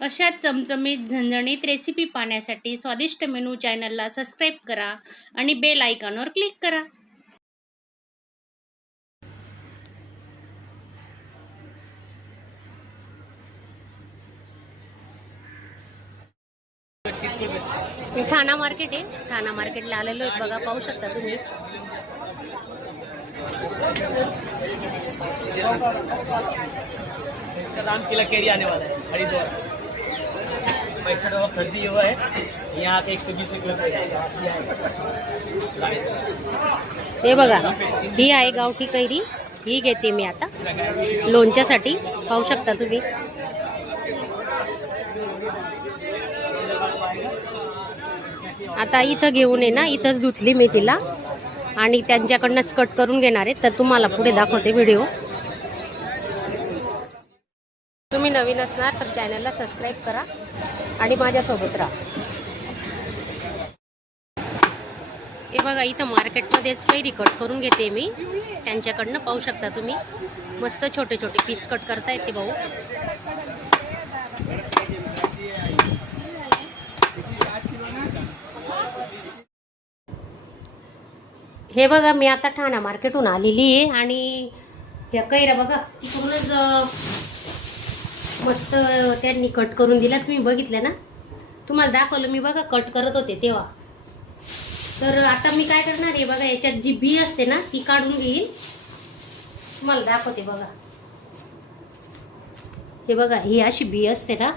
अशा चमचमीत झणझणीत रेसिपी पाहण्यासाठी स्वादिष्ट मेनू चॅनलला सबस्क्राईब करा आणि बेल आयकॉनवर क्लिक करा. ठाणा मार्केट आहे. ठाणा मार्केटला आलेलो आहेत बघा, पाहू शकता तुम्ही. राम किला केरी आने वाला है हरिद्वार 65 खरीदी हुआ है यहाँ पे 120 रुपये. हे बघा, ही आहे गावठी कैरी. ही घेते मी आता लोणच्यासाठी. पाहू शकता तुम्ही. आता इथं घेऊन ये ना, इथंच धुतली मी तिला आणि त्यांच्याकडनंच कट करून घेणार आहे. तर तुम्हाला पुढे दाखवते व्हिडिओ. तुम्ही नवीन असणार तर चॅनलला सबस्क्राईब करा आणि माझ्यासोबत राहा. हे बघा, इथं मार्केटमध्येच कैरी कट करून घेते मी त्यांच्याकडनं. पाहू शकता तुम्ही, मस्त छोटे छोटे पीस कट करता येते भाऊ. हे बघा, मी आता ठाणा मार्केटहून आलेली आहे आणि ह्या कैऱ्या बघा तिकडूनच मस्त त्यांनी कट करून दिला. तुम्ही बघितलं ना, तुम्हाला दाखवलं मी बघा कट करत होते तेव्हा. तर आता मी काय करणार आहे बघा, याच्यात जी बी असते ना ती काढून घेईन. तुम्हाला दाखवते बघा. हे बघा, ही अशी बी असते ना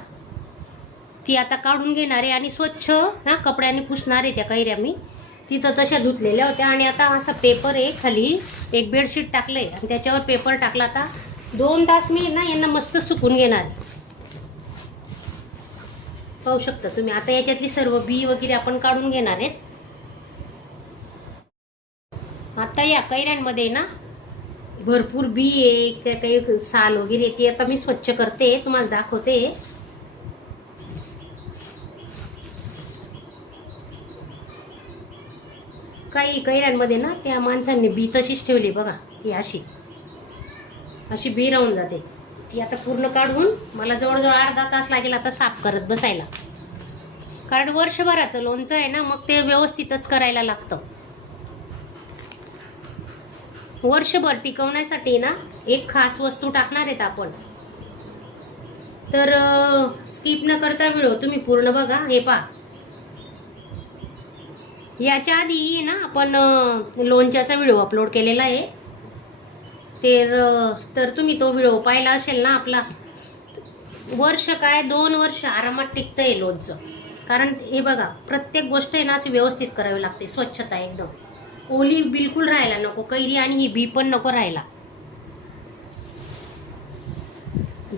ती आता काढून घेणार आहे आणि स्वच्छ ना कपड्याने पुसणार आहे त्या कैऱ्या. मी तिथं तशा धुतलेल्या होत्या आणि आता असा पेपर आहे, खाली एक बेडशीट टाकलंय आणि त्याच्यावर पेपर टाकला. आता 2 तास मी ना यांना मस्त सुकून घेणार. पाहू शकता तुम्ही. आता याच्यातली सर्व बी वगैरे आपण काढून घेणार आहेत. आता या कैऱ्यांमध्ये ना भरपूर बी आहे, काही साल वगैरे ती आता मी स्वच्छ करते, तुम्हाला दाखवते. काही कैऱ्यांमध्ये ना त्या माणसांनी बी तशीच ठेवली बघा. ही अशी बी राहून जाते. ती आता पूर्ण काढून मला जवळजवळ अर्धा तास लागेल आता साफ करत बसायला. कारण वर्षभराचं लोणचं आहे ना, मग ते व्यवस्थितच करायला लागतं. वर्षभर टिकवण्यासाठी ना एक खास वस्तू टाकणार आहेत आपण. तर स्किप न करता व्हिडिओ तुम्ही पूर्ण बघा. हे पहा, याच्या आधी ना आपण लोणच्याचा व्हिडिओ अपलोड केलेला आहे. तर तुम्ही तो व्हिडिओ पाहिला असेल ना. आपला वर्ष काय 2 वर्ष आरामात टिकतंय लोणचं. कारण हे बघा, प्रत्येक गोष्ट आहे ना अशी व्यवस्थित करावी लागते. स्वच्छता एकदम, ओली बिलकुल राहायला नको कैरी आणि ही बी पण नको राहायला.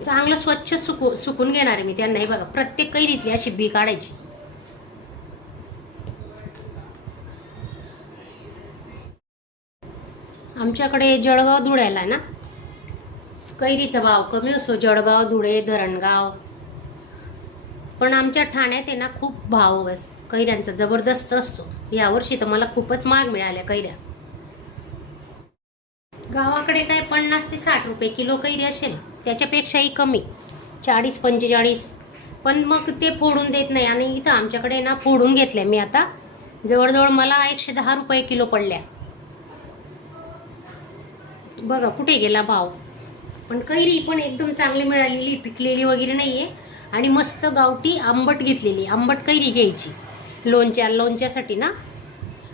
चांगलं स्वच्छ सुकून घेणार मी त्यांना. हे बघा, प्रत्येक कैरीतली अशी बी काढायची. आमच्याकडे जळगाव धुळ्याला ना कैरीचा भाव कमी असतो. जळगाव, धुळे, धरणगाव. पण आमच्या ठाण्यात आहे ना खूप भाव कैऱ्यांचा जबरदस्त असतो. यावर्षी तर मला खूपच महाग मिळाल्या कैऱ्या. गावाकडे काय 50 ते 60 रुपये किलो कैरी असेल, त्याच्यापेक्षाही कमी 40-45. पण मग ते फोडून देत नाही. आणि इथं आमच्याकडे ना फोडून घेतल्या मी आता. जवळजवळ मला 110 रुपये किलो पडल्या. बघा कुठे गेला भाव. पण कैरी पण एकदम चांगली मिळालेली, पिकलेली वगैरे नाहीये. आणि मस्त गावठी आंबट घेतलेली. आंबट कैरी घ्यायची लोणच्यासाठी ना.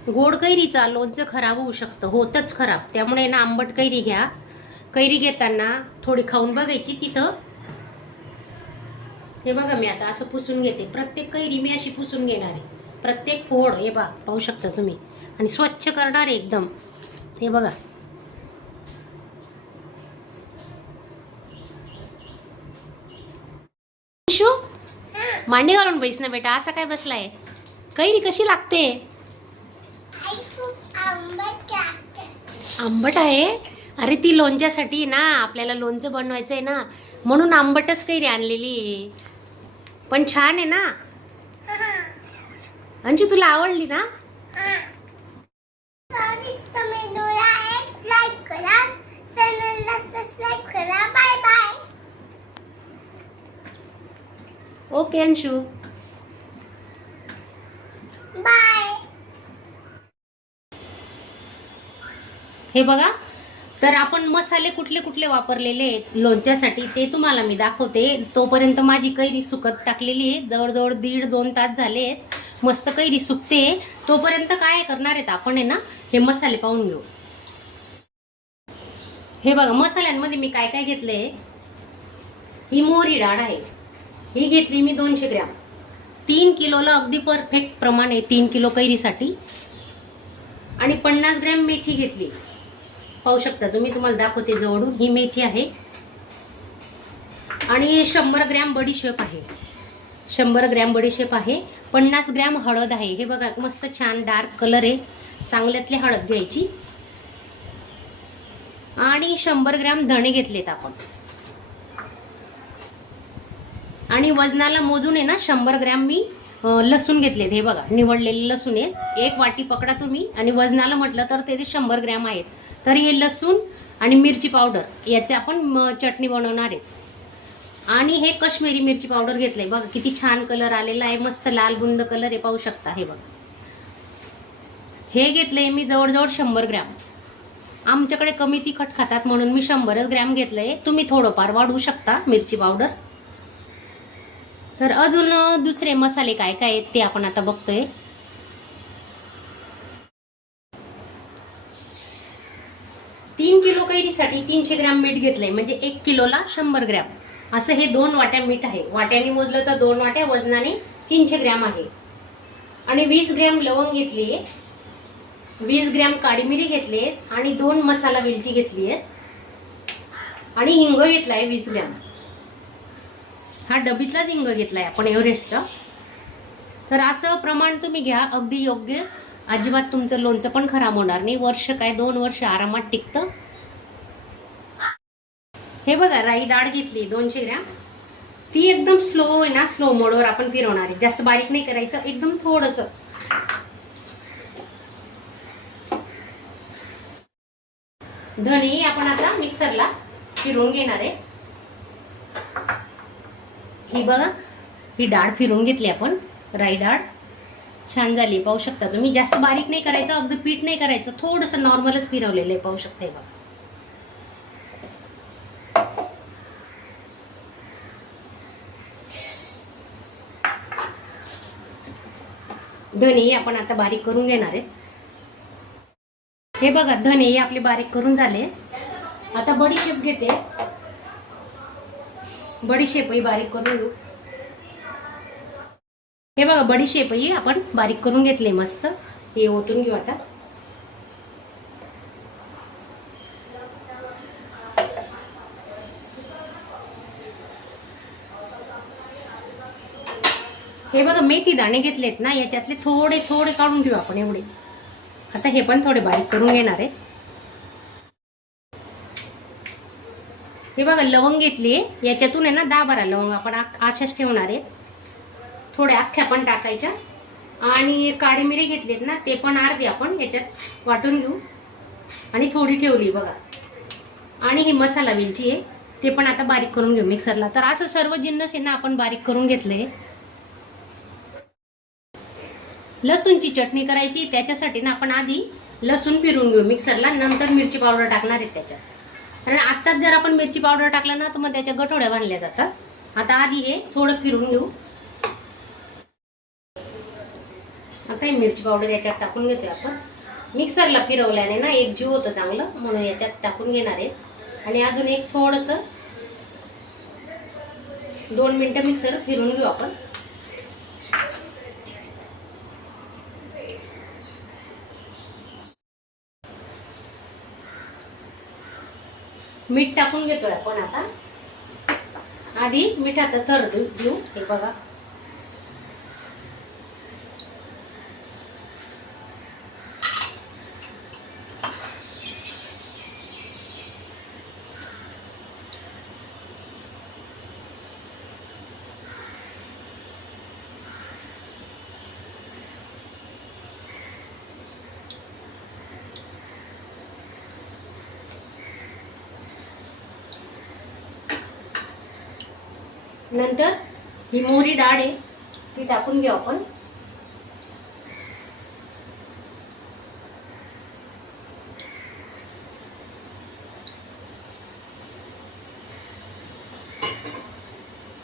गोड कैरीचा लोणचं खराब होऊ शकतं, होतच खराब. त्यामुळे ना आंबट कैरी घ्या. कैरी घेताना थोडी खाऊन बघायची तिथं. हे बघा, मी आता असं पुसून घेते. प्रत्येक कैरी मी अशी पुसून घेणार आहे, प्रत्येक फोड. हे बघा, पाहू शकता तुम्ही. आणि स्वच्छ करणार आहे एकदम. हे बघा, मांडी घालून बैस ना बेटा. असा काय बसलाय? कैरी कशी लागते? आंबट आहे. अरे ती लोणच्यासाठी ना, आपल्याला लोणचं बनवायचं आहे ना, म्हणून आंबटच कैरी आणलेली आहे. पण छान आहे ना अंजू, तुला आवडली ना? Okay Anshu, bye. हे बघा. तर आपण मसाले कुठले कुठले वापरलेले आहेत लोणच्यासाठी ते तुम्हाला मी दाखवते. तोपर्यंत माझी कैरी सुकत टाकलेली आहे. जवळजवळ 1.5-2 तास झाले आहेत. मस्त कैरी सुकते. तोपर्यंत काय करणार आहेत आपण आहे ना, हे मसाले पाहून घेऊ. हे बघा मसाल्यांमध्ये मी काय काय घेतलंय. ही मोहरी डाळ आहे, ही घेतली मी 200 ग्रॅम. 3 किलोला अगदी परफेक्ट प्रमाण आहे 3 किलो कैरीसाठी. आणि 50 ग्रॅम मेथी घेतली. पाहू शकता तुम्ही, तुम्हाला दाखवते जवळून. ही मेथी आहे. आणि 100 ग्रॅम बडीशेप आहे. 100 ग्रॅम बडीशेप आहे. 50 ग्रॅम हळद आहे. हे बघा मस्त छान डार्क कलर आहे. चांगल्यातली हळद घ्यायची. आणि 100 ग्रॅम धणे घेतलेत आपण. आणि वजनाला मोजून आहे ना 100 ग्रॅम मी लसूण घेतलेत. हे बघा निवडलेले लसूण आहे. 1 वाटी पकडा तुम्ही. आणि वजनाला म्हटलं तर ते 100 ग्रॅम आहेत. तर हे लसूण आणि मिरची पावडर याचे आपण चटणी बनवणार आहे. आणि हे काश्मीरी मिरची पावडर घेतलंय. बघा किती छान कलर आलेला आहे. मस्त लाल बुंद कलर आहे, पाहू शकता. हे बघा हे घेतलंय मी जवळजवळ 100 ग्रॅम. आमच्याकडे कमी तिखट खातात म्हणून मी 100 ग्रॅम घेतलंय. तुम्ही थोडंफार वाढवू शकता मिरची पावडर. तर अजून दुसरे मसाले काय काय आहेत ते आपण आता बघतोय. तीन किलो कैरीसाठी 300 ग्रॅम मीठ घेतलंय. म्हणजे 1 किलोला 100 ग्रॅम असं हे 2 वाट्या मीठ आहे. वाट्याने मोजलं तर 2 वाट्या, वजनाने 300 ग्रॅम आहे. आणि 20 ग्रॅम लवंग घेतली आहे. 20 ग्रॅम काळी मिरी घेतली आहे. आणि 2 मसाला वेलची घेतली आहे. आणि हिंग घेतलाय 20 ग्रॅम. हा डबीतलाच हिंग घेतलाय आपण एव्हरेस्टचा. तर असं प्रमाण तुम्ही घ्या, अगदी योग्य. अजिबात तुमचं लोणचं पण खराब होणार नाही. वर्ष काय 2 वर्ष आरामात टिकतं. हे बघा राई डाळ घेतली 200 ग्रॅम. ती एकदम स्लो आहे ना, स्लो मोडवर आपण फिरवणार आहे. जास्त बारीक नाही करायचं, एकदम थोडंसं. धने आपण आता मिक्सरला फिरवून घेणार आहे. ही बघा ही डाळ फिरवून घेतली आपण, राई डाळ छान झाली. पाहू शकता तुम्ही, जास्त बारीक नाही करायचं, अगदी पीठ नाही करायचं, थोडंसं नॉर्मलच फिरवलेलं आहे. पाहू शकता हे बघा. धने आपण आता बारीक करून घेणार आहे. हे बघा धने आपले बारीक करून झाले. आता बडीशेप घेते. बडीशेपही बारीक करून घेऊ. हे बघा बडीशेपही आपण बारीक करून घेतले मस्त. हे ओतून घेऊ आता. हे बघा मेथी दाणे घेतलेत ना, याच्यातले थोडे थोडे काढून घेऊ आपण एवढे. आता हे पण थोडे बारीक करून घेणार आहे. हे बघा लवंग घेतली, याच्यातून आहे ना 10-12 लवंग आपण अशाच ठेवणार आहे. थोड्या अख्ख्या पण टाकायच्या. आणि काळी मिरी घेतलीत ना, ते पण अर्धी आपण याच्यात वाटून घेऊ. आणि थोडी ठेवली बघा. आणि ही मसाला वेलची आहे, ते पण आता बारीक करून घेऊ मिक्सरला. तर असं सर्व जिन्नस आहे ना आपण बारीक करून घेतले. लसूणची चटणी करायची, त्याच्यासाठी ना आपण आधी लसूण फिरवून घेऊ मिक्सरला, नंतर मिरची पावडर टाकणार आहे त्याच्यात. कारण आत्ताच जर आपण मिरची पावडर टाकला ना तर मग त्याच्या गठोड्या बांधल्या जातात. आता आधी हे थोडं फिरवून घेऊ. आता ही मिरची पावडर याच्यात टाकून घेतोय आपण. मिक्सरला फिरवल्याने ना एक जीव होतं चांगलं, म्हणून याच्यात टाकून घेणार आहे. आणि अजून एक थोडंसं 2 मिनिटं मिक्सर फिरवून घेऊ आपण. मीठ टाकून घेतोय आपण आता. आधी मिठाचा थर देऊ. हे बघा नंतर ही मोहरी डाळ आहे ती टाकून घेऊ आपण.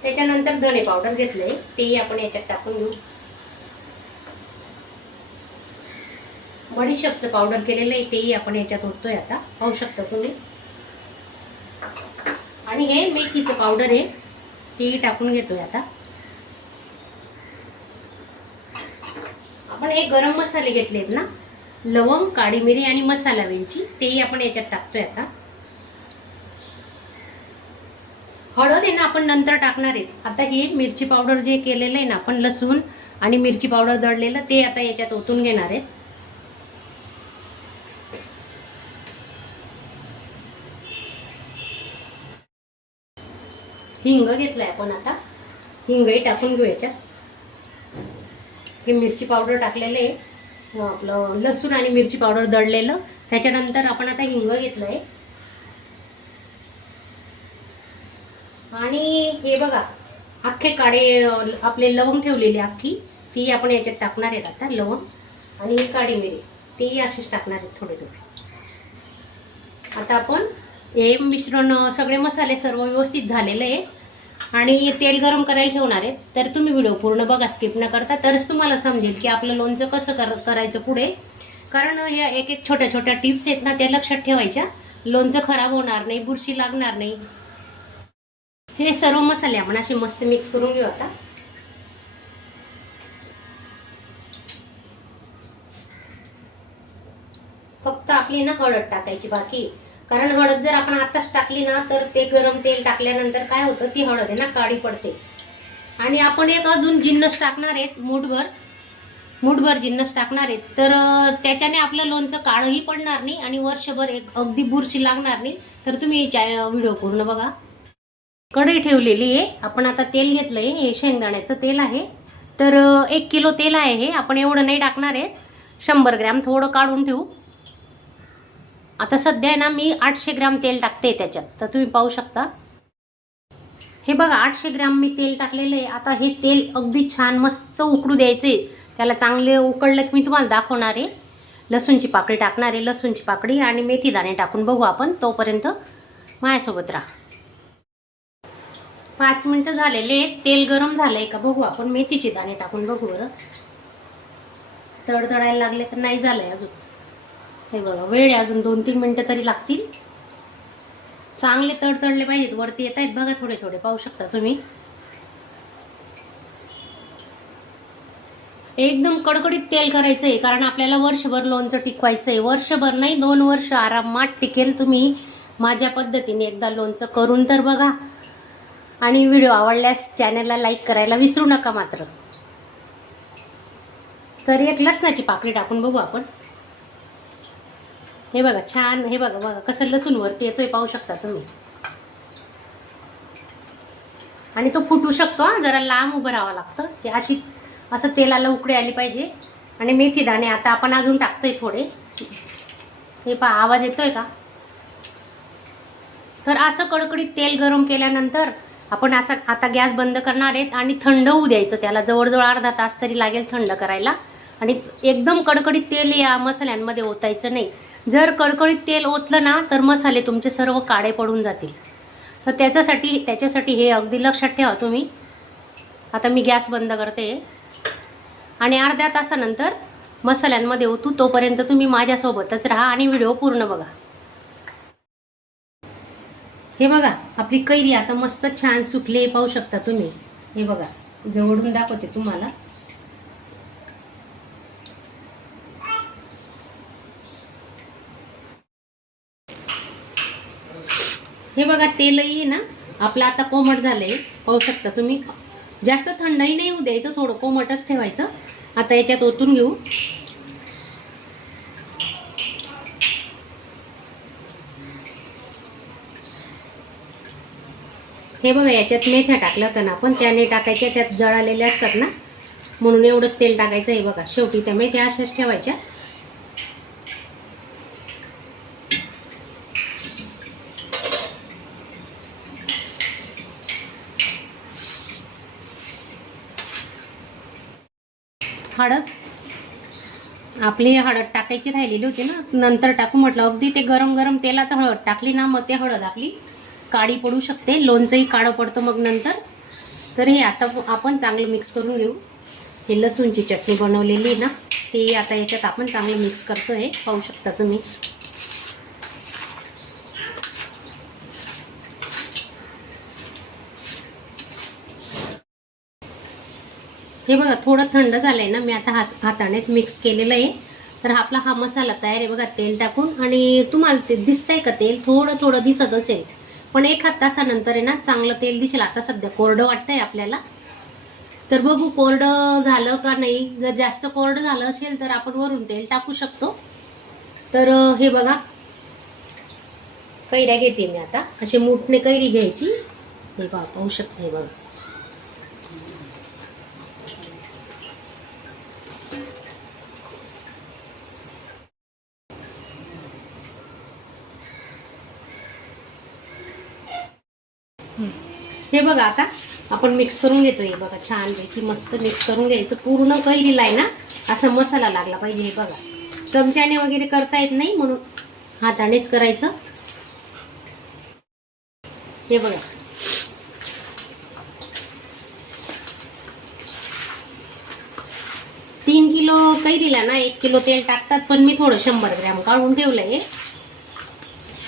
त्याच्यानंतर धणे पावडर घेतलंय तेही आपण याच्यात टाकून घेऊ. बडीशेपचं पावडर केलेलं आहे तेही आपण याच्यात ओततोय आता, पाहू शकता तुम्ही. आणि हे मेथीचं पावडर आहे तेही टाकून घेतोय आता. आपण हे गरम मसाले घेतलेत ना, लवंग, काळी मिरी आणि मसाला वेलची, तेही आपण याच्यात टाकतोय आता. हळद आहे ना आपण नंतर टाकणार आहेत. आता हे मिरची पावडर जे केलेलं आहे ना आपण, लसूण आणि मिरची पावडर दळलेलं, ते आता याच्यात ओतून घेणार आहेत. हिंग घेतलाय आपण आता, हिंगही टाकून घेऊ याच्यात. हे मिरची पावडर टाकलेलं आहे, आपलं लसूण आणि मिरची पावडर दळलेलं. त्याच्यानंतर आपण आता हिंग घेतलंय. आणि हे बघा अख्खे काळे आपले लवंग ठेवलेली अख्खी, ती आपण याच्यात टाकणार आहेत आता. लवंग आणि काळी मिरी तेही असेच टाकणार आहेत थोडे थोडे. आता आपण हे मिश्रण, सगळे मसाले सर्व व्यवस्थित झालेलं आहे आणि तेल गरम करायला ठेवणार आहेत. तर तुम्ही व्हिडिओ पूर्ण बघा, स्किप न करता, तरच तुम्हाला समजेल की आपलं लोणचं कसं करायचं पुढे. कारण या एक एक छोट्या छोट्या टिप्स आहेत ना, त्या लक्षात ठेवायच्या. लोणचं खराब होणार नाही, बुरशी लागणार नाही. हे सर्व मसाले आपण असे मस्त मिक्स करून घेऊ आता. फक्त आपली ना हळद टाकायची बाकी, कारण हळद जर आपण आताच टाकली ना तर ते गरम तेल टाकल्यानंतर काय होतं, ती हळद आहे ना काळी पडते. आणि आपण एक अजून जिन्नस टाकणार आहेत, मूठभर जिन्नस टाकणार आहेत. तर त्याच्याने आपलं लोणचं काळंही पडणार नाही आणि वर्षभर एक अगदी बुरशी लागणार नाही. तर तुम्ही व्हिडिओ पूर्ण बघा. कढई ठेवलेली आहे आपण, आता तेल घेतलंय, हे शेंगदाण्याचं तेल आहे. तर 1 किलो तेल आहे हे, आपण एवढं नाही टाकणार आहे, 100 ग्रॅम थोडं काढून ठेवू. आता सध्या ना मी 800 ग्रॅम तेल टाकते त्याच्यात, तर तुम्ही पाहू शकता. हे बघा 800 ग्रॅम मी तेल टाकलेलं आहे. आता हे तेल अगदी छान मस्त उकळू द्यायचे. त्याला चांगले उकळलं की मी तुम्हाला दाखवणार आहे. लसूणची पाकळी टाकणार आहे, लसूणची पाकळी आणि मेथी दाणे टाकून बघू आपण. तोपर्यंत माझ्यासोबत राहा. 5 मिनिटं झालेले, तेल गरम झालंय का बघू आपण. मेथीचे दाणे टाकून बघू बरं, तडतडायला लागले तर नाही झालंय अजून. हे बघा वेळ आहे अजून, 2-3 मिनिटं तरी लागतील. चांगले तडतडले पाहिजेत, वरती येत आहेत बघा थोडे थोडे, पाहू शकता तुम्ही. एकदम कडकडीत तेल करायचंय, कारण आपल्याला वर्षभर लोणचं टिकवायचंय. वर्षभर नाही, 2 वर्ष आरामात टिकेल. तुम्ही माझ्या पद्धतीने एकदा लोणचं करून तर बघा. आणि व्हिडिओ आवडल्यास चॅनलला लाईक करायला विसरू नका मात्र. तर एक लसणाची पाकळी टाकून बघू आपण. हे बघा छान, हे बघा बघा कसं लसूण वरती येतोय, पाहू शकता तुम्ही. आणि तो फुटू शकतो, जरा लांब उभं राहावं लागतं. हे असं तेलाला उकळी आली पाहिजे. आणि मेथी दाणे आता आपण अजून टाकतोय थोडे. हे पहा आवाज येतोय का. तर असं कडकडीत तेल गरम केल्यानंतर आपण असं आता गॅस बंद करणार आहेत आणि थंड होऊ द्यायचं त्याला. जवळजवळ अर्धा तास तरी लागेल थंड करायला. आणि एकदम कडकडीत तेल या मसाल्यांमध्ये ओतायचं नाही. जर कडकडीत तेल ओतलं ना तर मसाले तुमचे सर्व काळे पडून जातील. तर त्याच्यासाठी हे अगदी लक्षात ठेवा तुम्ही. आता मी गॅस बंद करते आणि अर्ध्या तासानंतर मसाल्यांमध्ये ओतू. तोपर्यंत तुम्ही माझ्यासोबतच राहा आणि व्हिडिओ पूर्ण बघा. हे बघा आपली कैरी आता मस्त छान सुकली, पाहू शकता तुम्ही. हे बघा जवळून दाखवते तुम्हाला. हे बघा तेलही ना आपलं आता कोमट झालंय, पाहू शकता तुम्ही. जास्त थंडही नाही होऊ द्यायचं, थोडं कोमटच ठेवायचं. आता याच्यात ओतून घेऊ. हे बघा याच्यात मेथ्या टाकल्या होत्या ना आपण, त्याने टाकायच्या, त्यात जळालेल्या असतात ना, म्हणून एवढंच तेल टाकायचं. हे बघा शेवटी त्या मेथ्या अशाच ठेवायच्या. हळद आपली हळद टाकायची राहिलेली होती ना, नंतर टाकू म्हटलं. अगदी ते गरम गरम तेलात हळद टाकली ना, मग ते हळद आपली काळी पडू शकते, लोणचंही काळं पडतं मग नंतर. तर हे आता आपण चांगलं मिक्स करून घेऊ. हे लसूणची चटणी बनवलेली ना, ते आता याच्यात आपण चांगलं मिक्स करतोय, पाहू शकता तुम्ही. हे बघा थोडं थंड झालंय ना, मी आता हातानेच मिक्स केलेलं आहे. तर आपला हा मसाला तयार आहे बघा, तेल टाकून. आणि तुम्हाला ते दिसतंय का तेल? थोडं थोडं दिसत असेल, पण 1 तासानंतर आहे ना चांगलं तेल दिसेल. आता सध्या कोरडं वाटतंय आपल्याला, तर बघू कोरडं झालं का नाही. जर जास्त कोरडं झालं असेल तर आपण वरून तेल टाकू शकतो. तर हे बघा कैऱ्या घेते मी आता, अशी मुठने कैरी घ्यायची. हे बघा पाहू शकता, हे बघा. हे बघा आता आपण मिक्स करून घेतोय. हे बघा छानपैकी मस्त मिक्स करून घ्यायचं. पूर्ण कैरीला आहे ना असा मसाला लागला पाहिजे. हे बघा चमच्याने वगैरे करता येत नाही, म्हणून हातानेच करायचं. हे बघा तीन किलो कैरीला ना 1 किलो तेल टाकतात, पण मी थोडं 100 ग्रॅम काढून ठेवलंय.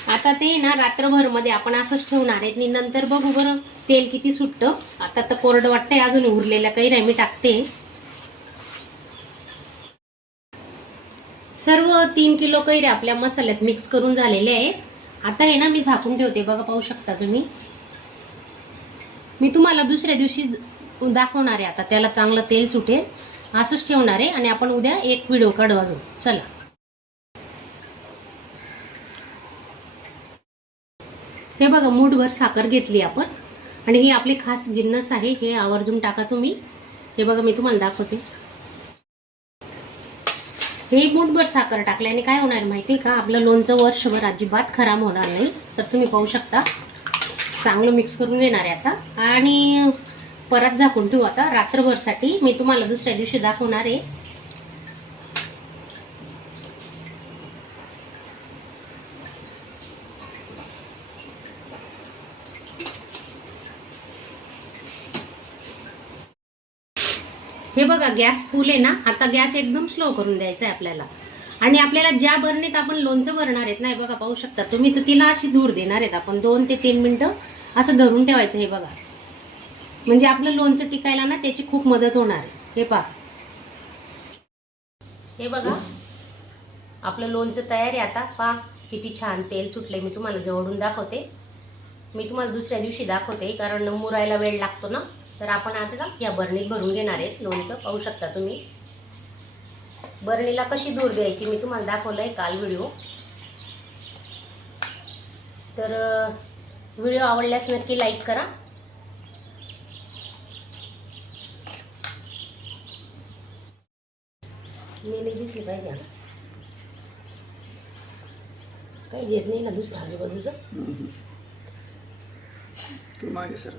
आता ते ना रात्रभर मध्ये आपण असंच ठेवणार आहेत आणि नंतर बघू बरं तेल किती सुटतं. आता तर कोरडं वाटतंय, अजून उरलेल्या कैऱ्या मी टाकते. सर्व 3 किलो कैऱ्या आपल्या मसाल्यात मिक्स करून झालेले आहेत. आता हे ना मी झाकून ठेवते. बघा पाहू शकता तुम्ही. मी तुम्हाला दुसऱ्या दिवशी दाखवणार आहे. आता त्याला चांगलं तेल सुटेल असंच ठेवणार आहे, आणि आपण उद्या एक व्हिडिओ काढू अजून. चला. हे बघा मूठभर साखर घेतली आपण, आणि ही आपली खास जिन्नस आहे. हे आवर्जून टाका तुम्ही. हे बघा मी तुम्हाला दाखवते. हे मूठभर साखर टाकल्याने काय होणार माहिती का, आपलं लोणचं वर्षभर अजिबात खराब होणार नाही. तर तुम्ही पाहू शकता. चांगलं मिक्स करून घेणार आहे आता, आणि परत झाकून ठेवू आता रात्रभरसाठी. मी तुम्हाला दुसऱ्या दिवशी दाखवणार आहे. हे बघा गॅस फुल आहे ना. आता गॅस एकदम स्लो करून द्यायचा आहे आपल्याला. आणि आपल्याला ज्या बरणीत आपण लोणचं भरणार आहेत ना, हे बघा पाहू शकता तुम्ही, तर तिला अशी धूर देणार आहेत आपण. 2 ते 3 मिनिटं असं धरून ठेवायचं. हे बघा म्हणजे आपलं लोणचं टिकायला ना त्याची खूप मदत होणार आहे. हे पहा, हे बघा आपलं लोणचं तयार आहे. आता पहा किती छान तेल सुटले. मी तुम्हाला जवळून दाखवते. मी तुम्हाला दुसऱ्या दिवशी दाखवते, कारण मुरायला वेळ लागतो ना. तर आपण आता या बरणीत भरून घेणार आहेत लोणचं. पाहू शकता तुम्ही. बरणीला कशी धूर द्यायची मी तुम्हाला दाखवलंय काल व्हिडिओ. तर व्हिडिओ आवडल्यास नक्की लाईक करा. मी नाही दिसली पाहिजे, काही येत नाही ना दुसरं आजूबाजूचं. तू मागे सर.